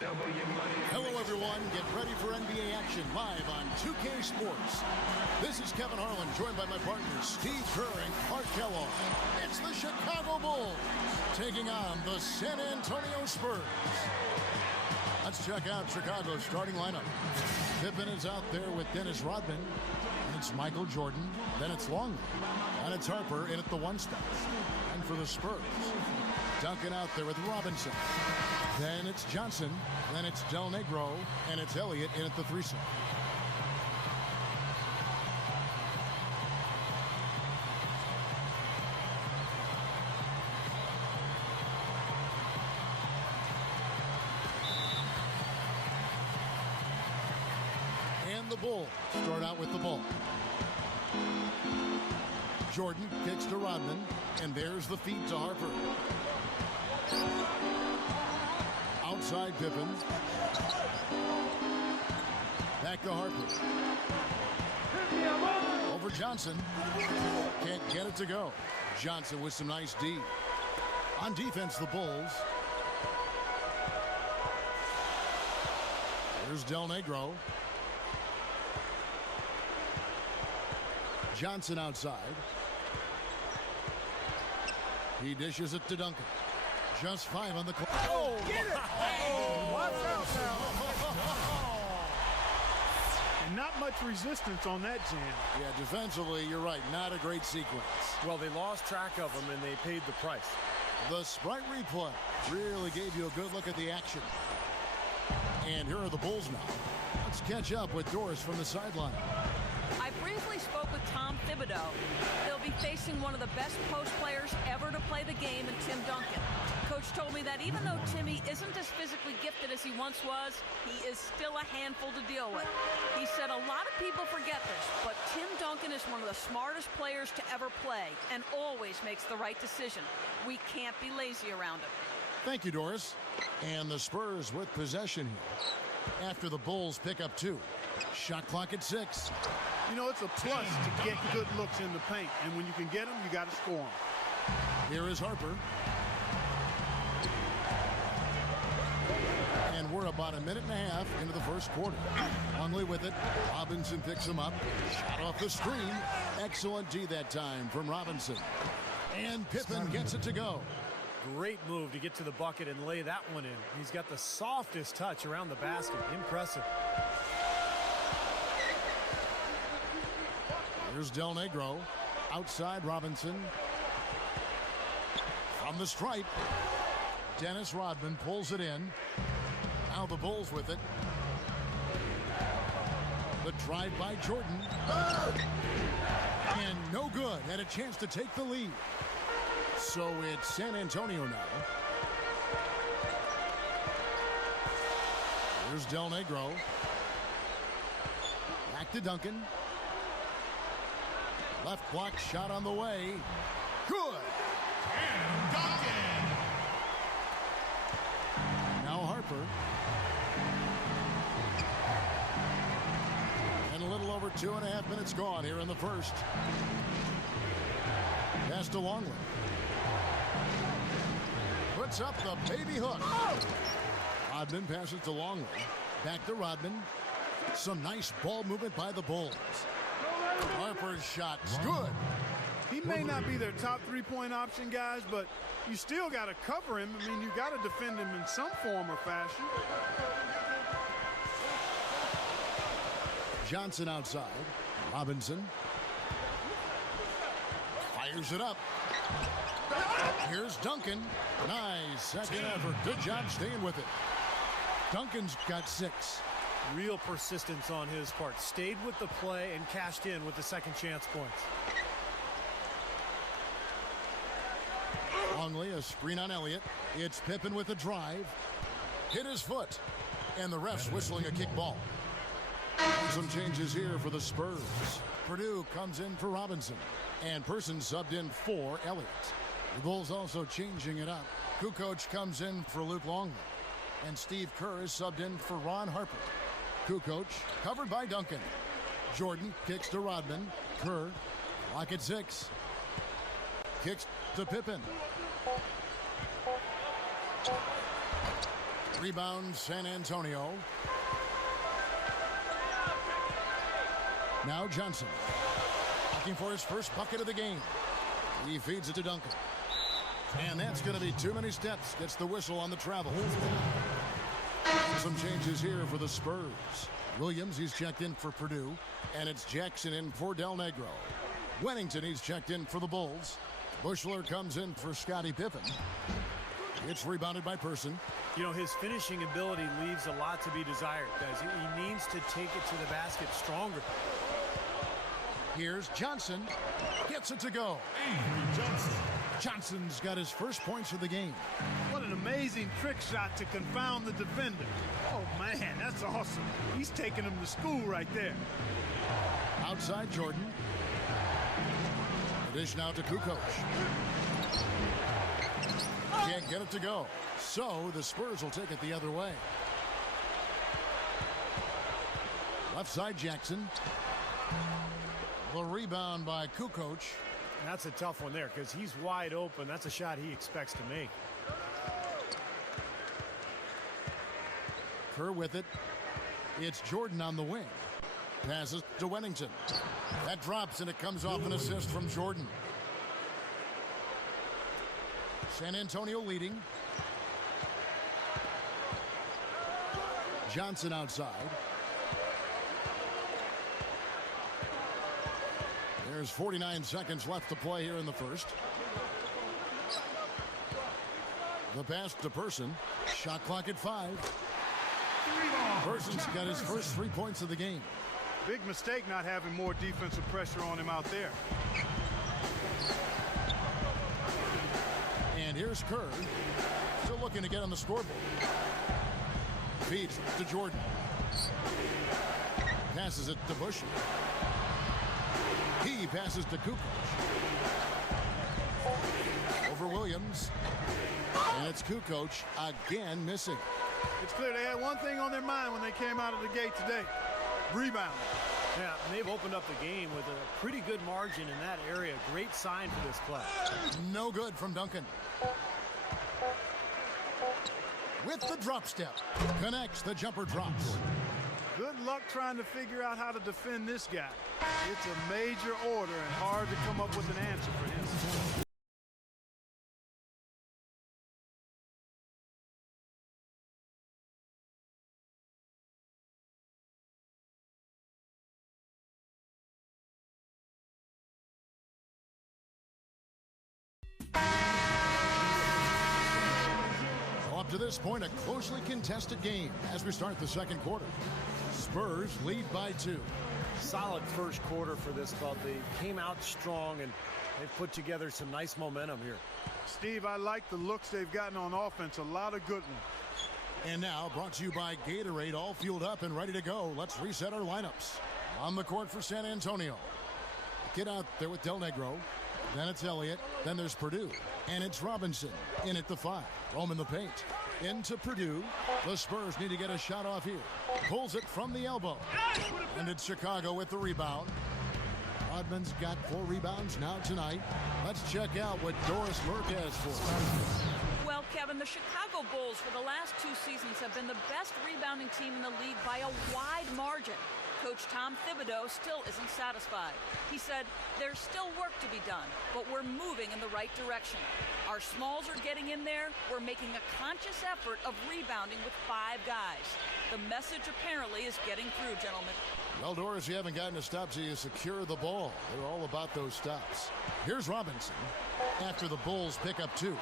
Hello, everyone. Get ready for NBA action live on 2K Sports. This is Kevin Harlan, joined by my partners Steve Kerr and Clark Kellogg. It's the Chicago Bulls taking on the San Antonio Spurs. Let's check out Chicago's starting lineup. Pippen is out there with Dennis Rodman. And it's Michael Jordan. Then it's Longley. And it's Harper in at the 1 spot. And for the Spurs, Duncan out there with Robinson. Then it's Johnson. Then it's Del Negro. And it's Elliott in at the 3 spot. And the Bulls start out with the ball. Jordan kicks to Rodman, and there's the feed to Harper. Outside Pippen. Back to Harper. Over Johnson. Can't get it to go. Johnson with some nice D. On defense, the Bulls. Here's Del Negro. Johnson outside. He dishes it to Duncan. Just 5 on the clock. Oh, get it! Oh, watch out now. And not much resistance on that jam. Yeah, defensively, you're right. Not a great sequence. Well, they lost track of him, and they paid the price. The Sprite replay really gave you a good look at the action. And here are the Bulls now. Let's catch up with Doris from the sideline. I briefly spoke with Tom Thibodeau. They'll be facing one of the best post players ever to play the game in Tim Duncan. Coach told me that even though Timmy isn't as physically gifted as he once was, he is still a handful to deal with. He said a lot of people forget this, but Tim Duncan is one of the smartest players to ever play and always makes the right decision. We can't be lazy around him. Thank you, Doris. And the Spurs with possession here after the Bulls pick up 2. Shot clock at 6. You know, it's a plus to get good looks in the paint. And when you can get them, you got to score them. Here is Harper. And we're about a minute and a half into the first quarter. Longley with it. Robinson picks him up. Shot off the screen. Excellent D that time from Robinson. And Pippen gets it to go. Great move to get to the bucket and lay that one in. He's got the softest touch around the basket. Impressive. Here's Del Negro. Outside Robinson. From the stripe. Dennis Rodman pulls it in. Now the Bulls with it. The drive by Jordan. And no good. Had a chance to take the lead. So it's San Antonio now. Here's Del Negro. Back to Duncan. Left block shot on the way. Good. And Duncan. Now Harper. And a little over 2.5 minutes gone here in the first. Pass to Longley. Puts up the baby hook. Rodman passes to Longley. Back to Rodman. Some nice ball movement by the Bulls. Harper's shot's good. He may not be their top three-point option, guys, but you still got to cover him. I mean, you got to defend him in some form or fashion. Johnson outside. Robinson. Fires it up. Here's Duncan. Nice second effort. Good job staying with it. Duncan's got 6. Real persistence on his part. Stayed with the play and cashed in with the second chance points. Longley, a screen on Elliott. It's Pippen with a drive. Hit his foot. And the ref's whistling a kick ball. Some changes here for the Spurs. Purdue comes in for Robinson. And Person subbed in for Elliott. The Bulls also changing it up. Kukoc comes in for Luke Longley. And Steve Kerr is subbed in for Ron Harper. Kukoc covered by Duncan. Jordan kicks to Rodman. Kerr, clock at 6. Kicks to Pippen. Rebound, San Antonio. Now Johnson. Looking for his first bucket of the game. He feeds it to Duncan. And that's going to be too many steps. Gets the whistle on the travel. Some changes here for the Spurs. Williams, he's checked in for Purdue. And it's Jackson in for Del Negro. Wennington, he's checked in for the Bulls. Bushler comes in for Scottie Pippen. It's rebounded by Person. You know, his finishing ability leaves a lot to be desired, guys. He needs to take it to the basket stronger. Here's Johnson. Gets it to go. Johnson's got his first points of the game. What an amazing trick shot to confound the defender. Oh, man, that's awesome. He's taking him to school right there. Outside Jordan. The dish now to Kukoc. Can't get it to go. So the Spurs will take it the other way. Left side Jackson. The rebound by Kukoc. That's a tough one there because he's wide open. That's a shot he expects to make. Kerr with it. It's Jordan on the wing. Passes to Wennington. That drops and it comes off an assist from Jordan. San Antonio leading. Johnson outside. There's 49 seconds left to play here in the first. The pass to Person. Shot clock at 5. Person's got his first 3 points of the game. Big mistake not having more defensive pressure on him out there. And here's Kerr. Still looking to get on the scoreboard. Feeds to Jordan. Passes it to Bush. He passes to Kukoc. Over Williams. And it's Kukoc again missing. It's clear they had one thing on their mind when they came out of the gate today. Rebound. Yeah, and they've opened up the game with a pretty good margin in that area. Great sign for this class. No good from Duncan. With the drop step. Connects, the jumper drops. Good luck trying to figure out how to defend this guy. It's a major order and hard to come up with an answer for him. Up to this point, a closely contested game as we start the second quarter. Spurs lead by 2. Solid first quarter for this club. They came out strong and they've put together some nice momentum here. Steve, I like the looks they've gotten on offense. A lot of good ones. And now brought to you by Gatorade, all fueled up and ready to go. Let's reset our lineups. On the court for San Antonio. Get out there with Del Negro. Then it's Elliott. Then there's Purdue. And it's Robinson in at the 5. Rome in the paint. Into Purdue. The Spurs need to get a shot off here. Pulls it from the elbow. And it's Chicago with the rebound. Rodman's got 4 rebounds now tonight. Let's check out what Doris Lurk has for us. Well, Kevin, the Chicago Bulls for the last 2 seasons have been the best rebounding team in the league by a wide margin. Coach Tom Thibodeau still isn't satisfied. He said, there's still work to be done, but we're moving in the right direction. Our smalls are getting in there. We're making a conscious effort of rebounding with 5 guys. The message apparently is getting through, gentlemen. Well, Doris, you haven't gotten a stop till you secure the ball. They're all about those stops. Here's Robinson after the Bulls pick up 2.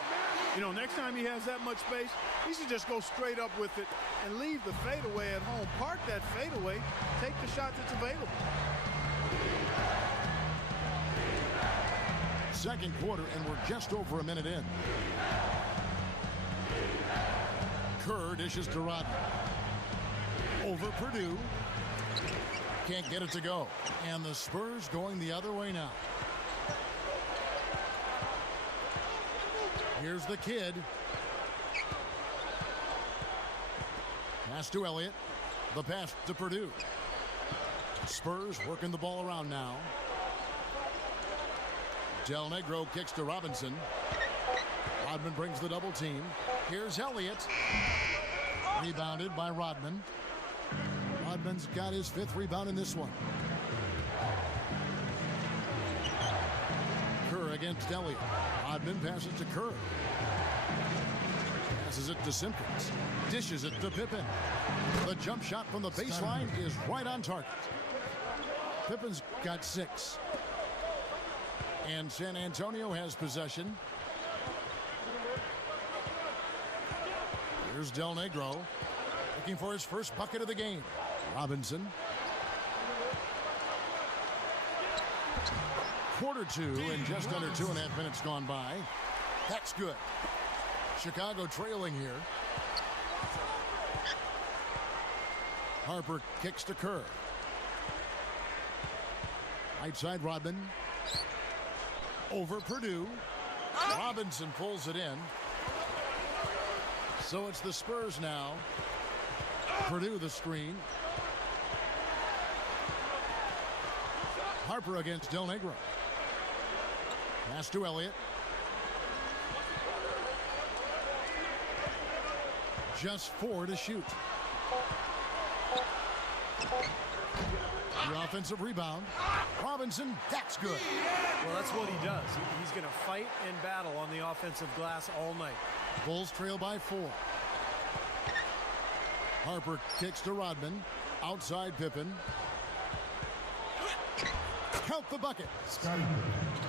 You know, next time he has that much space, he should just go straight up with it and leave the fadeaway at home. Park that fadeaway, take the shot that's available. Second quarter, and we're just over a minute in. Kerr dishes to Rodman. Over Purdue. Can't get it to go. And the Spurs going the other way now. Here's the kid. Pass to Elliott. The pass to Purdue. Spurs working the ball around now. Del Negro kicks to Robinson. Rodman brings the double team. Here's Elliott. Rebounded by Rodman. Rodman's got his 5th rebound in this one. Kerr against Elliott. Rodman passes to Kerr. Passes it to Simpkins. Dishes it to Pippen. The jump shot from the baseline is right on target. Pippen's got 6. And San Antonio has possession. Here's Del Negro looking for his first bucket of the game. Robinson. Quarter 2 and just under 2.5 minutes gone by. That's good. Chicago trailing here. Harper kicks to Kerr. Right side Rodman. Over Purdue. Robinson pulls it in. So it's the Spurs now. Purdue the screen. Harper against Del Negro. Pass to Elliott. Just 4 to shoot. The offensive rebound. Robinson, that's good. Well, that's what he does. He's going to fight and battle on the offensive glass all night. Bulls trail by 4. Harper kicks to Rodman. Outside Pippen. Count the bucket.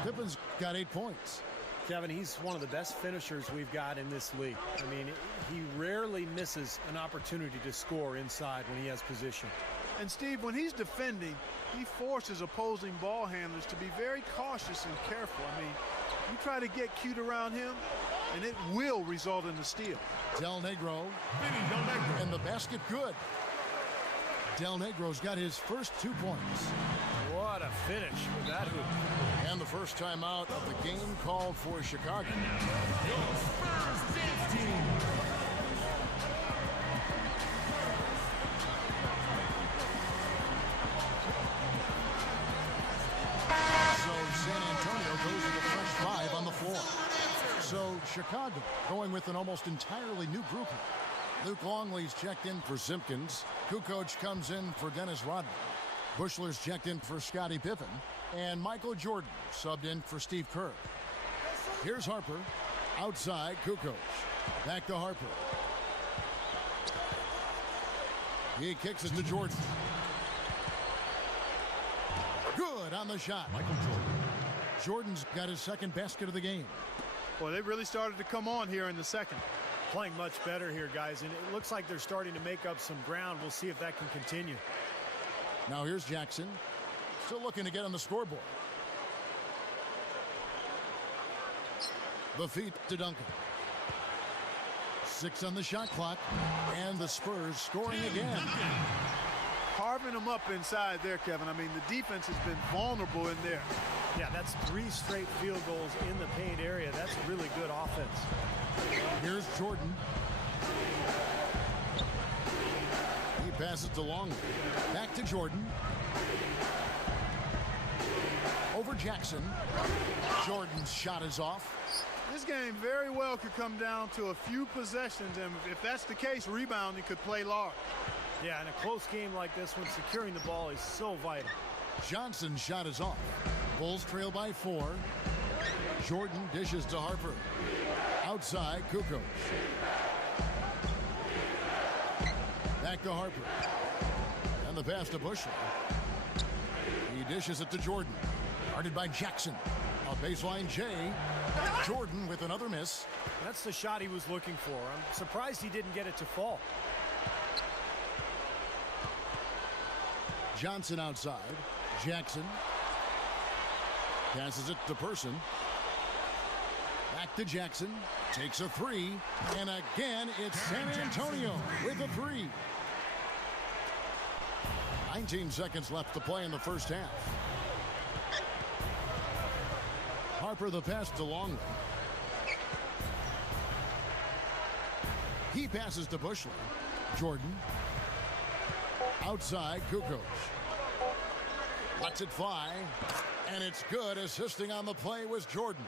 Pippen's got 8 points. Kevin, he's one of the best finishers we've got in this league. I mean, he rarely misses an opportunity to score inside when he has position. And Steve, when he's defending, he forces opposing ball handlers to be very cautious and careful. I mean, you try to get cute around him, and it will result in a steal. Del Negro. And the basket good. Del Negro's got his first 2 points. What a finish with that hoop. And the first time out of the game called for Chicago. Spurs dance team. So San Antonio goes to the fresh 5 on the floor. So Chicago going with an almost entirely new group. Luke Longley's checked in for Simpkins. Kukoc comes in for Dennis Rodman. Bushler's checked in for Scottie Pippen. And Michael Jordan subbed in for Steve Kerr. Here's Harper. Outside, Kukoc. Back to Harper. He kicks it to Jordan. Good on the shot. Michael Jordan. Jordan's got his 2nd basket of the game. Well, they really started to come on here in the second. Playing much better here, guys, and it looks like they're starting to make up some ground. We'll see if that can continue. Now here's Jackson. Still looking to get on the scoreboard. The feed to Duncan. 6 on the shot clock. And the Spurs scoring again. Carving them up inside there, Kevin. I mean, the defense has been vulnerable in there. Yeah, that's 3 straight field goals in the paint area. That's really good offense. Here's Jordan. He passes to Longley. Back to Jordan. Over Jackson. Jordan's shot is off. This game very well could come down to a few possessions, and if that's the case, rebounding could play large. Yeah, in a close game like this one, securing the ball is so vital. Johnson's shot is off. Bulls trail by 4. Jordan dishes to Harper. Outside, Kukoc. Back to Harper. And the pass to Bushler. He dishes it to Jordan. Guarded by Jackson. A baseline J. Jordan with another miss. That's the shot he was looking for. I'm surprised he didn't get it to fall. Johnson outside. Jackson. Passes it to Person. Back to Jackson. Takes a 3. And again, it's San Antonio with a 3. 19 seconds left to play in the first half. Harper the pass to Longley. He passes to Bushler. Jordan. Outside, Kukoc. Lets it fly. And it's good. Assisting on the play was Jordan.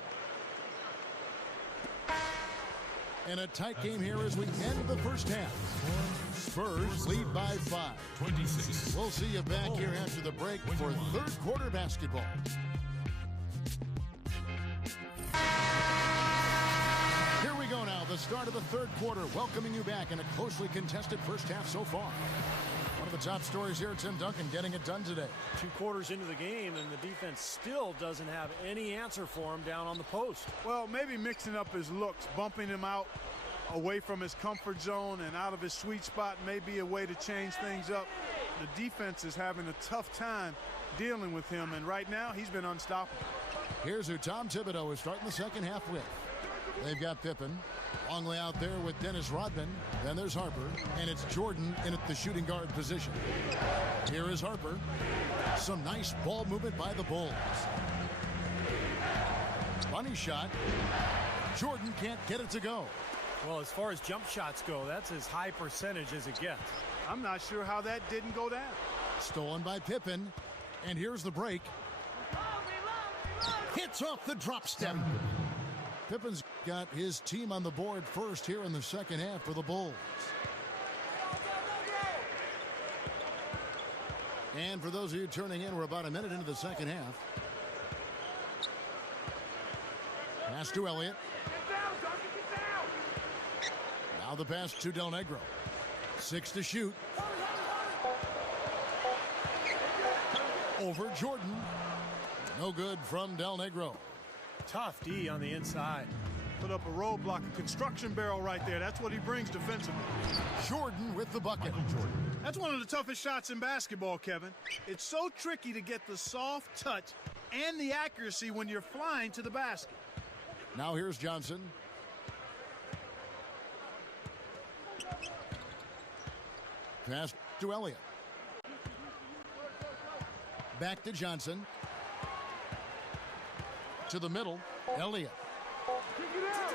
And a tight game here as we end the first half. Spurs lead by 5. 26. We'll see you back here after the break for third quarter basketball. Here we go now, the start of the third quarter, welcoming you back in a closely contested first half so far. One of the top stories here, Tim Duncan getting it done today. 2 quarters into the game, and the defense still doesn't have any answer for him down on the post. Well, maybe mixing up his looks, bumping him out away from his comfort zone and out of his sweet spot may be a way to change things up. The defense is having a tough time dealing with him, and right now he's been unstoppable. Here's who Tom Thibodeau is starting the second half with. They've got Pippen, long way out there with Dennis Rodman. Then there's Harper, and it's Jordan in at the shooting guard position. Here is Harper. Some nice ball movement by the Bulls. Funny shot. Jordan can't get it to go. Well, as far as jump shots go, that's as high percentage as it gets. I'm not sure how that didn't go down. Stolen by Pippen, and here's the break. Hits off the drop step. Pippen's got his team on the board first here in the second half for the Bulls. And for those of you turning in, we're about a minute into the second half. Pass to Elliott. Now the pass to Del Negro. 6 to shoot. Over Jordan. No good from Del Negro. Tough D on the inside. Put up a roadblock, a construction barrel right there. That's what he brings defensively. Jordan with the bucket. That's one of the toughest shots in basketball, Kevin. It's so tricky to get the soft touch and the accuracy when you're flying to the basket. Now here's Johnson. Pass to Elliott. Back to Johnson. To the middle, Elliott.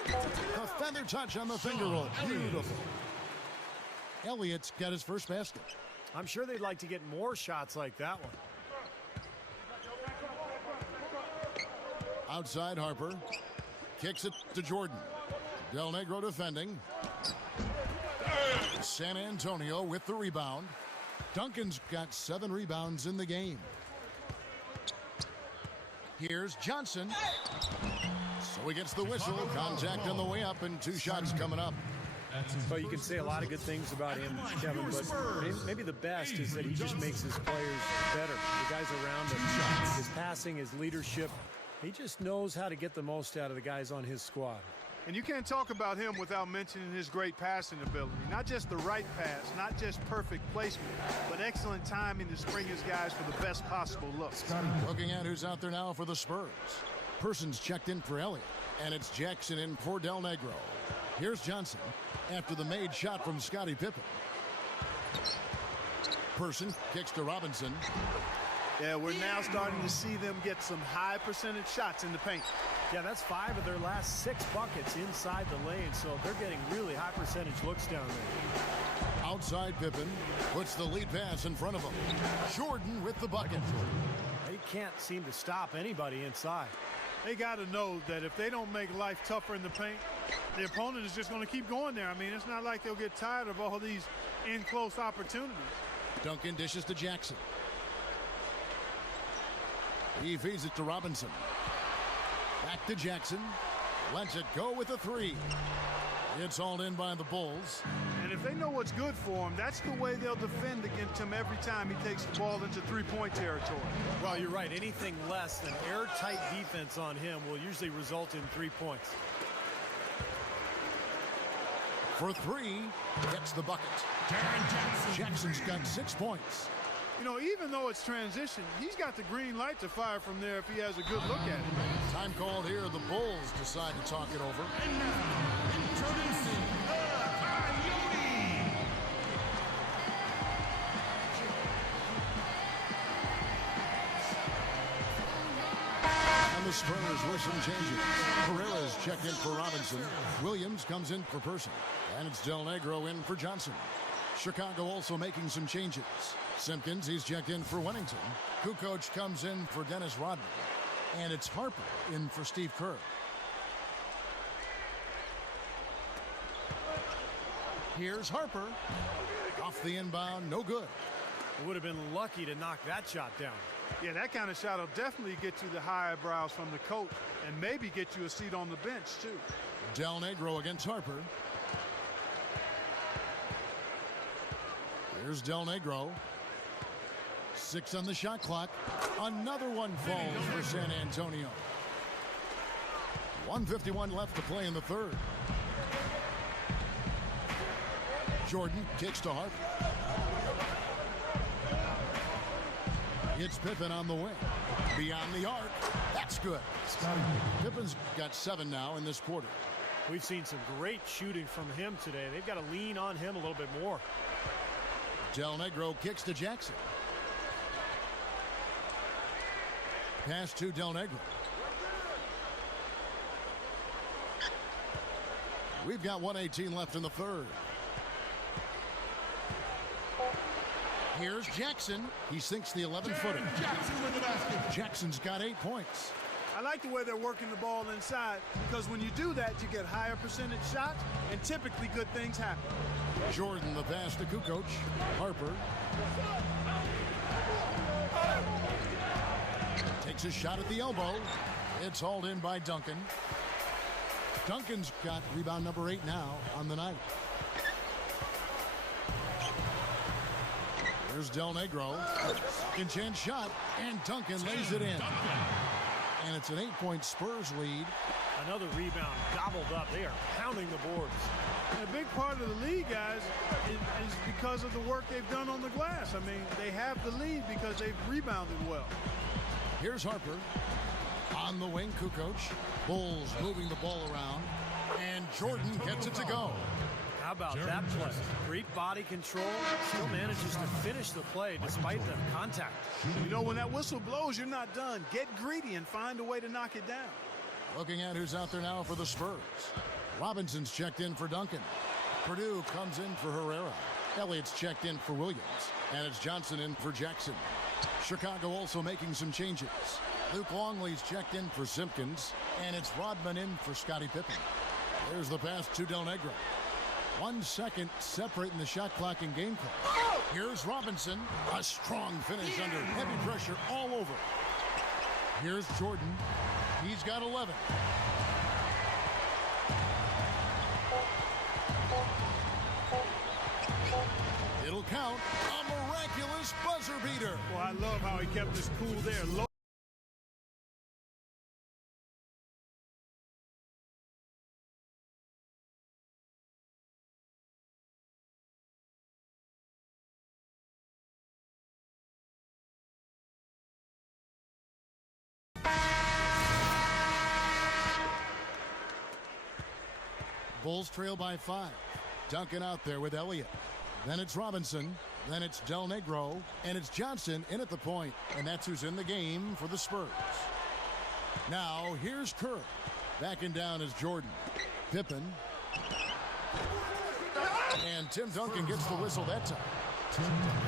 A feather touch on the finger roll. Beautiful. Elliott's got his first basket. I'm sure they'd like to get more shots like that one. Outside Harper. Kicks it to Jordan. Del Negro defending. San Antonio with the rebound. Duncan's got 7 rebounds in the game. Here's Johnson. So he gets the whistle. Contact on the way up and 2 shots coming up. Well, you can say a lot of good things about him, Kevin, but maybe the best is that he just makes his players better. The guys around him, his passing, his leadership, he just knows how to get the most out of the guys on his squad. And you can't talk about him without mentioning his great passing ability. Not just the right pass, not just perfect placement, but excellent timing to spring his guys for the best possible looks. Looking at who's out there now for the Spurs. Person's checked in for Elliott, and it's Jackson in for Del Negro. Here's Johnson after the made shot from Scottie Pippen. Person kicks to Robinson. Yeah, we're now starting to see them get some high percentage shots in the paint. Yeah, that's 5 of their last 6 buckets inside the lane, so they're getting really high percentage looks down there. Outside Pippen puts the lead pass in front of him. Jordan with the bucket. They can't seem to stop anybody inside. They got to know that if they don't make life tougher in the paint, the opponent is just going to keep going there. I mean, it's not like they'll get tired of all these in-close opportunities. Duncan dishes to Jackson. He feeds it to Robinson. Back to Jackson. Lets it go with a 3. It's hauled in by the Bulls. And if they know what's good for him, that's the way they'll defend against him every time he takes the ball into 3-point territory. Well, you're right. Anything less than airtight defense on him will usually result in 3 points. For 3, gets the bucket. Jackson's got 6 points. You know, even though it's transition, he's got the green light to fire from there if he has a good look at it. Time called here. The Bulls decide to talk it over. And now, introducing the Coyote. And the Spurs with some changes. Pereira's checked in for Robinson. Williams comes in for Person. And it's Del Negro in for Johnson. Chicago also making some changes. Simpkins, he's checked in for Wennington. Kukoc comes in for Dennis Rodman. And it's Harper in for Steve Kerr. Here's Harper. Off Off the inbound, no good. Would have been lucky to knock that shot down. Yeah, that kind of shot will definitely get you the high eyebrows from the coach and maybe get you a seat on the bench, too. Del Negro against Harper. Here's Del Negro. 6 on the shot clock. Another one falls for San Antonio. 1:51 left to play in the third. Jordan kicks to Harper. It's Pippen on the wing. Beyond the arc. That's good. Pippen's got 7 now in this quarter. We've seen some great shooting from him today. They've got to lean on him a little bit more. Del Negro kicks to Jackson. Pass to Del Negro. We've got 1:18 left in the third. Here's Jackson. He sinks the 11-footer. Jackson with the basket. Jackson's got 8 points. I like the way they're working the ball inside because when you do that, you get higher percentage shots and typically good things happen. Jordan the pass to Kukoc. Harper. Takes a shot at the elbow. It's hauled in by Duncan. Duncan's got rebound number 8 now on the night. Here's Del Negro. Second chance shot, and Duncan lays it in. And it's an 8-point Spurs lead. Another rebound gobbled up. They are pounding the boards. And a big part of the lead, guys, is because of the work they've done on the glass. I mean, they have the lead because they've rebounded well. Here's Harper. On the wing, Kukoc. Bulls moving the ball around. And Jordan gets it to go. How about that play? Great body control. Still manages to finish the play despite the contact. You know, when that whistle blows, you're not done. Get greedy and find a way to knock it down. Looking at who's out there now for the Spurs. Robinson's checked in for Duncan. Purdue comes in for Herrera. Elliott's checked in for Williams. And it's Johnson in for Jackson. Chicago also making some changes. Luke Longley's checked in for Simpkins. And it's Rodman in for Scottie Pippen. There's the pass to Del Negro. 1 second separating the shot clock and game clock. Here's Robinson. A strong finish under heavy pressure all over. Here's Jordan. He's got 11. It'll count. A miraculous buzzer beater. Well, I love how he kept his cool there. Bulls trail by 5. Duncan out there with Elliott. Then it's Robinson. Then it's Del Negro. And it's Johnson in at the point. And that's who's in the game for the Spurs. Now, here's Kerr. Backing down is Jordan. Pippen. And Tim Duncan gets the whistle that time.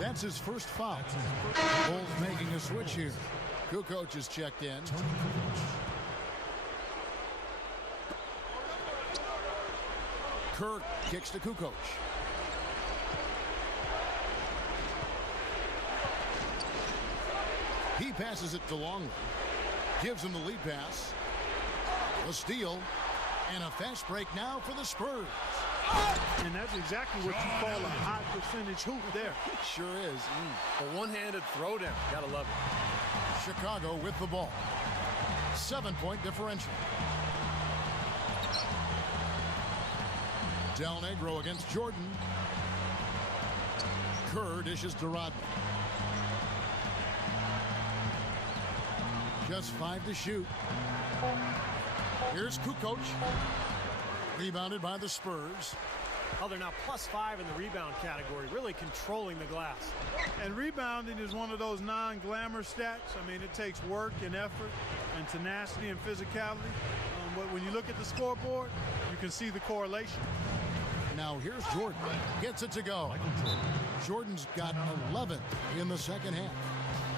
That's his first foul. Bulls making a switch here. Kukoc is checked in. Kirk kicks to Kukoc. He passes it to Longley. Gives him the lead pass. A steal. And a fast break now for the Spurs. And that's exactly what you call a high percentage hoop there. Sure is. A one-handed throwdown. Gotta love it. Chicago with the ball. 7-point differential. Del Negro against Jordan. Kerr dishes to Rodman. Just 5 to shoot. Here's Kukoc. Rebounded by the Spurs. Oh, they're now +5 in the rebound category, really controlling the glass. And rebounding is one of those non-glamour stats. I mean, it takes work and effort and tenacity and physicality. But when you look at the scoreboard, you can see the correlation. Now here's Jordan. Gets it to go. Jordan's got 11 in the second half.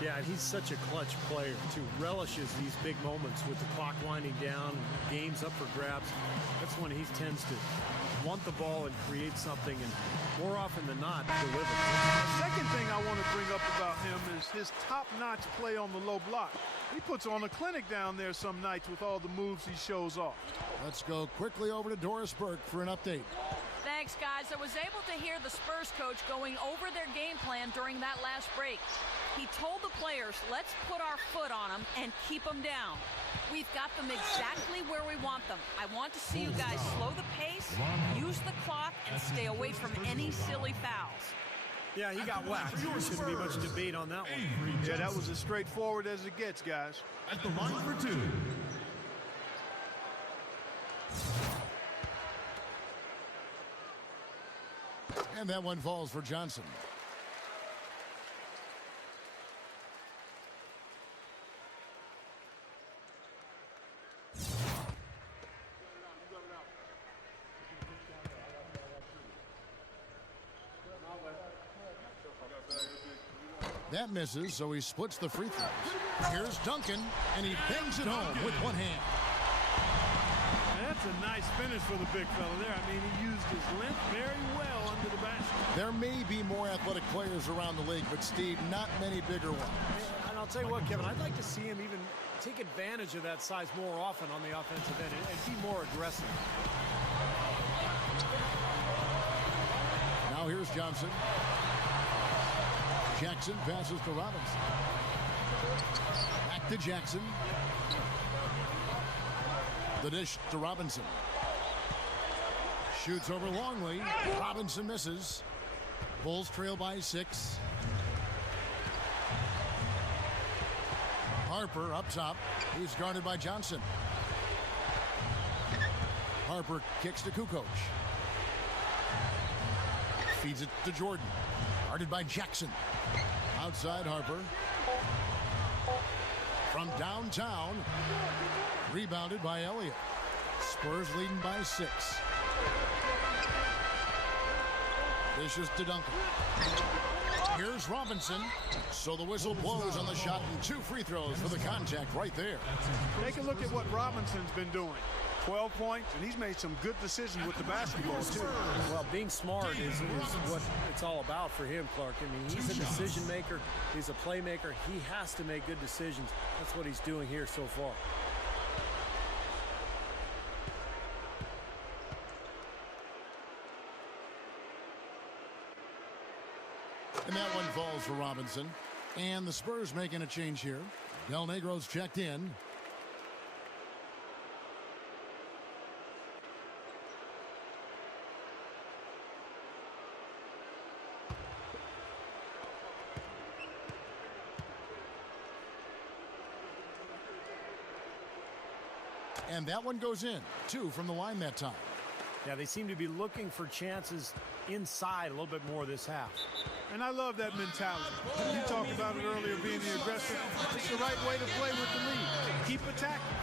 Yeah, and he's such a clutch player, too. Relishes these big moments with the clock winding down, games up for grabs. That's when he tends to want the ball and create something, and more often than not, deliver. The second thing I want to bring up about him is his top-notch play on the low block. He puts on a clinic down there some nights with all the moves he shows off. Let's go quickly over to Doris Burke for an update. Thanks, guys. I was able to hear the Spurs coach going over their game plan during that last break. He told the players, let's put our foot on them and keep them down. We've got them exactly where we want them. I want to see you guys slow the pace, use the clock, and stay away from any silly fouls. Yeah, he got whacked. There shouldn't be much debate on that one. Yeah, that was as straightforward as it gets, guys. At the line for two. And that one falls for Johnson. That misses, so he splits the free throws. Here's Duncan, and he bangs it home with one hand. That's a nice finish for the big fella there. I mean, he used his length very well under the basket. There may be more athletic players around the league, but, Steve, not many bigger ones. And I'll tell you what, Kevin, I'd like to see him even take advantage of that size more often on the offensive end and be more aggressive. Now here's Johnson. Jackson passes to Robinson. Back to Jackson. The dish to Robinson. Shoots over Longley. Robinson misses. Bulls trail by 6. Harper up top. He's guarded by Johnson. Harper kicks to Kukoc. Feeds it to Jordan. Guarded by Jackson. Outside Harper. From downtown. Rebounded by Elliott. Spurs leading by 6. Dishes to Duncan. Here's Robinson. So the whistle blows on the shot and 2 free throws for the contact right there. Take a look at what Robinson's been doing. 12 points, and he's made some good decisions with the basketball, too. Well, being smart is what it's all about for him, Clark. I mean, he's a decision maker. He's a playmaker. He has to make good decisions. That's what he's doing here so far. And that one falls for Robinson. And the Spurs making a change here. Del Negro's checked in. And that one goes in. 2 from the line that time. Yeah, they seem to be looking for chances inside a little bit more this half. And I love that mentality. You talked about it earlier, being the aggressive. It's the right way to play with the lead. Keep attacking.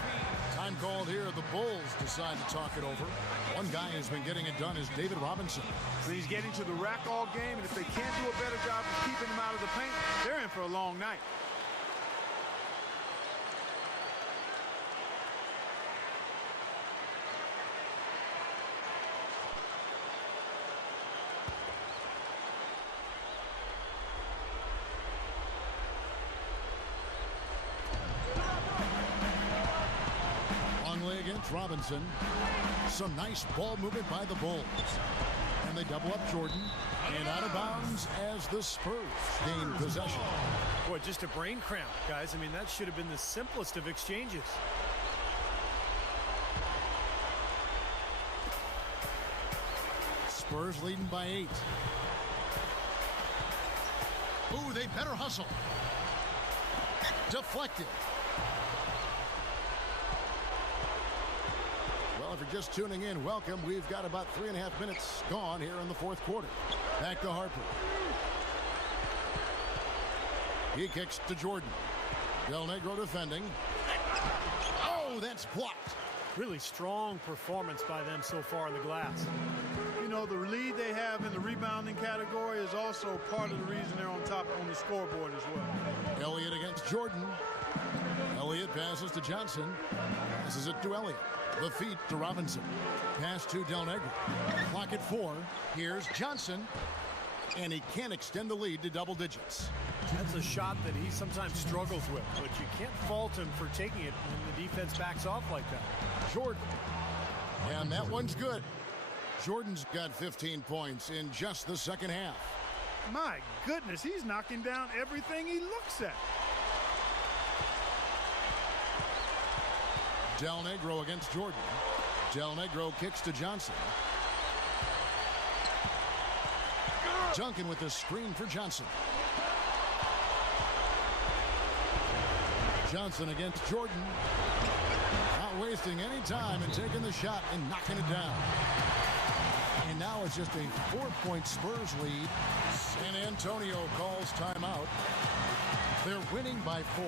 Time called here. The Bulls decide to talk it over. One guy who's been getting it done is David Robinson. So he's getting to the rack all game, and if they can't do a better job of keeping him out of the paint, they're in for a long night. Against Robinson. Some nice ball movement by the Bulls. And they double up Jordan. And out of bounds as the Spurs gain possession. Boy, just a brain cramp, guys. I mean, that should have been the simplest of exchanges. Spurs leading by 8. Ooh, they better hustle. Deflected. Well, if you're just tuning in, welcome. We've got about 3.5 minutes gone here in the 4th quarter. Back to Harper. He kicks to Jordan. Del Negro defending. Oh, that's blocked. Really strong performance by them so far in the glass. You know, the lead they have in the rebounding category is also part of the reason they're on top on the scoreboard as well. Elliott against Jordan. Elliott passes to Johnson. Passes it to Elliott. The feet to Robinson. Pass to Del Negro. Clock at 4. Here's Johnson. And he can't extend the lead to double digits. That's a shot that he sometimes struggles with, but you can't fault him for taking it when the defense backs off like that. Jordan. And that one's good. Jordan's got 15 points in just the second half. My goodness, he's knocking down everything he looks at. Del Negro against Jordan. Del Negro kicks to Johnson. Duncan with the screen for Johnson. Johnson against Jordan. Not wasting any time and taking the shot and knocking it down. And now it's just a 4-point Spurs lead. San Antonio calls timeout. They're winning by 4.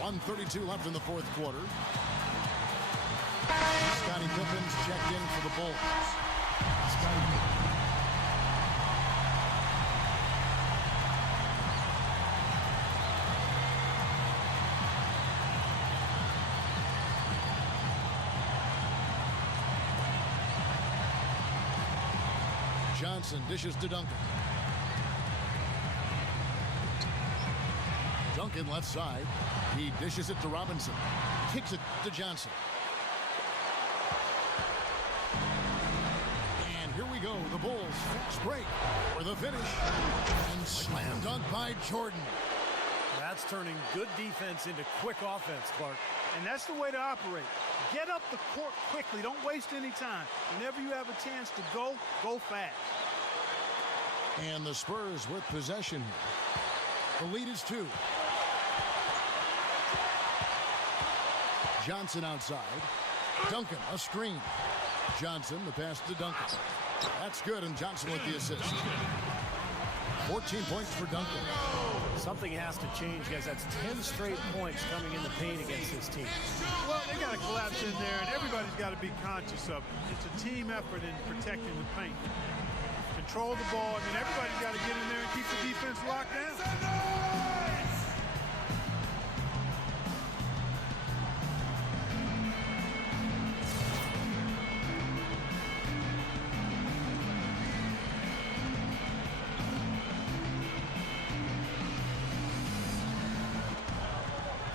1:32 left in the fourth quarter. Scottie Pippen's checked in for the Bulls. Scottie. Johnson dishes to Duncan. Duncan left side. He dishes it to Robinson. Kicks it to Johnson. And here we go. The Bulls fast break for the finish. And slam dunk by Jordan. That's turning good defense into quick offense, Clark. And that's the way to operate. Get up the court quickly. Don't waste any time. Whenever you have a chance to go fast. And the Spurs with possession. The lead is 2. Johnson outside. Duncan, a screen. Johnson, the pass to Duncan. That's good, and Johnson with the assist. 14 points for Duncan. Something has to change, guys. That's 10 straight points coming in the paint against this team. Well, they got to collapse in there, and everybody's got to be conscious of it. It's a team effort in protecting the paint. Control the ball, and then everybody's got to get in there and keep the defense locked down.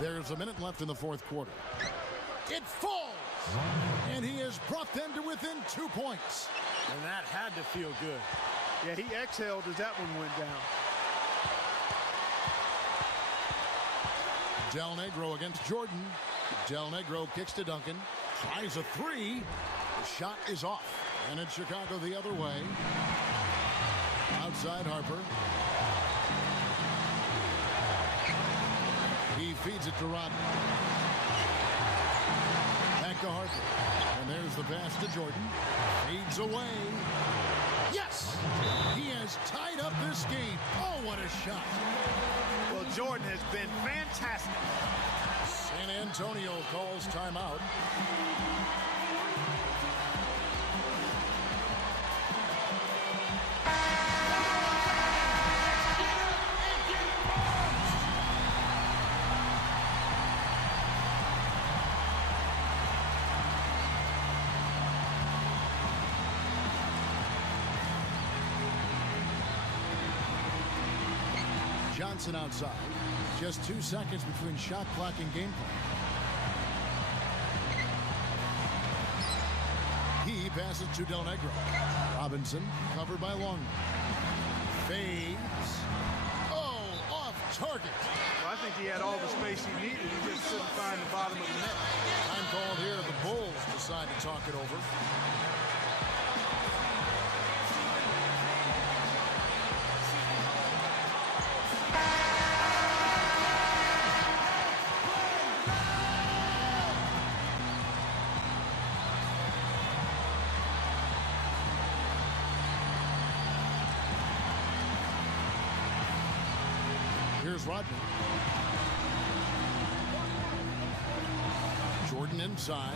There's a minute left in the fourth quarter. It falls! And he has brought them to within 2 points. And that had to feel good. Yeah, he exhaled as that one went down. Del Negro against Jordan. Del Negro kicks to Duncan. Tries a 3. The shot is off. And it's Chicago the other way. Outside Harper. He feeds it to Rodman. Back to Harper. And there's the pass to Jordan. Feeds away. Yes! He has tied up this game. Oh, what a shot. Well, Jordan has been fantastic. San Antonio calls timeout. Johnson outside. Just 2 seconds between shot clock and game clock. He passes to Del Negro. Robinson covered by Longman. Fades. Oh, off target. Well, I think he had all the space he needed. He just couldn't find the bottom of the net. Time called here. The Bulls decide to talk it over. Here's Rodman. Jordan inside.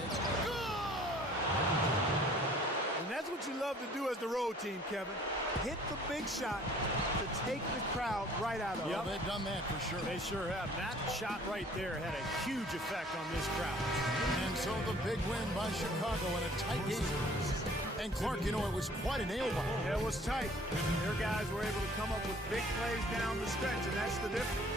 And that's what what you love to do as the road team, Kevin. Hit the big shot to take the crowd right out of it. Well, they've done that for sure. They sure have. That shot right there had a huge effect on this crowd. And so the big win by Chicago in a tight game. And Clark, you know, it was quite a nail-biter. Yeah, it was tight. Their guys were able to come up with big plays down the stretch, and that's the difference.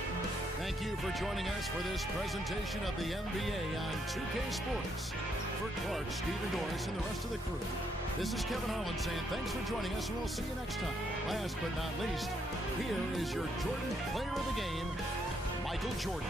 Thank you for joining us for this presentation of the NBA on 2K Sports. For Clark, Stephen Doris, and the rest of the crew, this is Kevin Harlan saying thanks for joining us, and we'll see you next time. Last but not least, here is your Jordan Player of the Game, Michael Jordan.